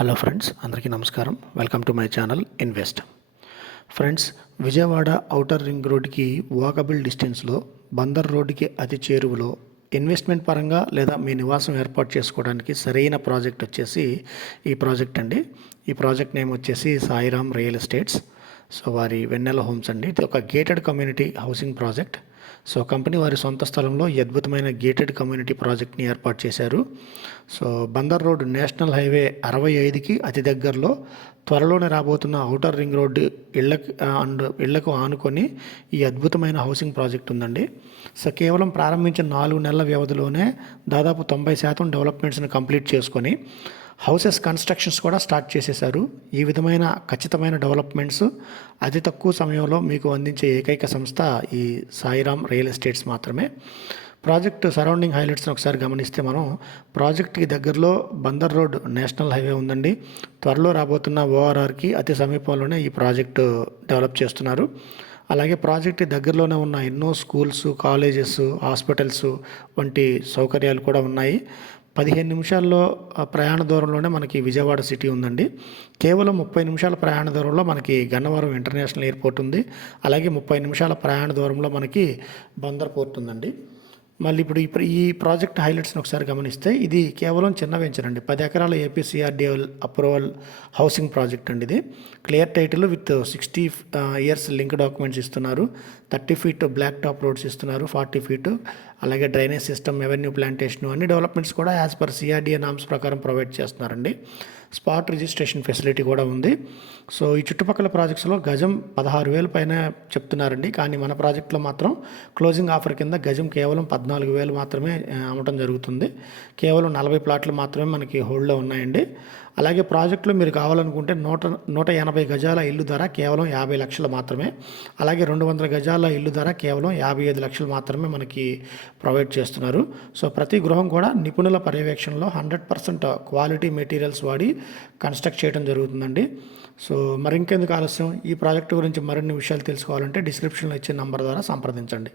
Hello friends, అందరికీ నమస్కారం. Welcome to my channel invest. Friends, Vijayawada outer ring రోడ్డుకి walkable డిస్టెన్స్లో, బందర్ రోడ్డుకి అతి చేరువలో ఇన్వెస్ట్మెంట్ పరంగా లేదా మీ నివాసం ఏర్పాటు చేసుకోవడానికి సరైన ప్రాజెక్ట్ వచ్చేసి ఈ ప్రాజెక్ట్ అండి. ఈ ప్రాజెక్ట్ నేమ్ వచ్చేసి సాయిరామ్ రియల్ ఎస్టేట్స్. సో వారి వెన్నెల హోమ్స్ అండి. ఇది ఒక gated community housing project. So company వారి సొంత స్థలంలో ఈ అద్భుతమైన గేటెడ్ కమ్యూనిటీ ప్రాజెక్ట్ని ఏర్పాటు చేశారు. So Bandar road national highway 65కి అతి దగ్గరలో త్వరలోనే రాబోతున్న ఔటర్ రింగ్ రోడ్డు ఇళ్లకు ఆనుకొని ఈ అద్భుతమైన హౌసింగ్ ప్రాజెక్ట్ ఉందండి. సో కేవలం ప్రారంభించిన 4 నెలల వ్యవధిలోనే దాదాపు 90% డెవలప్మెంట్స్ని కంప్లీట్ చేసుకొని హౌసెస్ కన్స్ట్రక్షన్స్ కూడా స్టార్ట్ చేసేశారు. ఈ విధమైన ఖచ్చితమైన డెవలప్మెంట్స్ అతి తక్కువ సమయంలో మీకు అందించే ఏకైక సంస్థ ఈ సాయిరామ్ రియల్ ఎస్టేట్స్ మాత్రమే. ప్రాజెక్ట్ సరౌండింగ్ హైలైట్స్ని ఒకసారి గమనిస్తే మనం ప్రాజెక్ట్కి దగ్గరలో బందర్ రోడ్ నేషనల్ హైవే ఉందండి. త్వరలో రాబోతున్న ఓఆర్ఆర్కి అతి సమీపంలోనే ఈ ప్రాజెక్టు డెవలప్ చేస్తున్నారు. అలాగే ప్రాజెక్ట్ దగ్గరలోనే ఉన్న ఎన్నో స్కూల్స్, కాలేజెస్, హాస్పిటల్స్ వంటి సౌకర్యాలు కూడా ఉన్నాయి. 15 నిమిషాల్లో ప్రయాణ దూరంలోనే మనకి విజయవాడ సిటీ ఉందండి. కేవలం 30 నిమిషాల ప్రయాణ దూరంలో మనకి గన్నవరం ఇంటర్నేషనల్ ఎయిర్పోర్ట్ ఉంది. అలాగే 30 నిమిషాల ప్రయాణ దూరంలో మనకి బందర్ పోర్ట్ ఉందండి. మళ్ళీ ఇప్పుడు ఈ ప్రాజెక్ట్ హైలైట్స్ని ఒకసారి గమనిస్తే ఇది కేవలం చిన్న వెంచర్ అండి. 10 ఎకరాల ఏపీసీఆర్డీఏ అప్రూవల్ హౌసింగ్ ప్రాజెక్ట్ అండి. ఇది clear title with 60 years link documents ఇస్తున్నారు. 30 ఫీట్ బ్లాక్ టాప్ రోడ్స్ ఇస్తున్నారు. 40 ఫీట్ అలాగే డ్రైనేజ్ సిస్టమ్, ఎవెన్యూ ప్లాంటేషన్ అన్ని డెవలప్మెంట్స్ కూడా యాజ్ పర్ సిఆర్డీఏ నామ్స్ ప్రకారం ప్రొవైడ్ చేస్తున్నారండి. స్పాట్ రిజిస్ట్రేషన్ ఫెసిలిటీ కూడా ఉంది. సో ఈ చుట్టుపక్కల ప్రాజెక్ట్స్లో గజం 16,000 పైన చెప్తున్నారండి. కానీ మన ప్రాజెక్ట్లో మాత్రం క్లోజింగ్ ఆఫర్ కింద గజం కేవలం 14,000 మాత్రమే అమ్మటం జరుగుతుంది. కేవలం 40 ప్లాట్లు మాత్రమే మనకి హోల్డ్లో ఉన్నాయండి. అలాగే ప్రాజెక్టులో మీరు కావాలనుకుంటే 180 గజాల ఇల్లు ధర కేవలం 50 లక్షలు మాత్రమే. అలాగే 200 గజాల ఇల్లు ధర కేవలం 55 లక్షలు మాత్రమే మనకి ప్రొవైడ్ చేస్తున్నారు. సో ప్రతి గృహం కూడా నిపుణుల పర్యవేక్షణలో 100% క్వాలిటీ మెటీరియల్స్ వాడి కన్స్ట్రక్ట్ చేయడం జరుగుతుందండి. సో మరింకెందుకు ఆలస్యం, ఈ ప్రాజెక్టు గురించి మరిన్ని విషయాలు తెలుసుకోవాలంటే డిస్క్రిప్షన్లో ఇచ్చే నంబర్ ద్వారా సంప్రదించండి.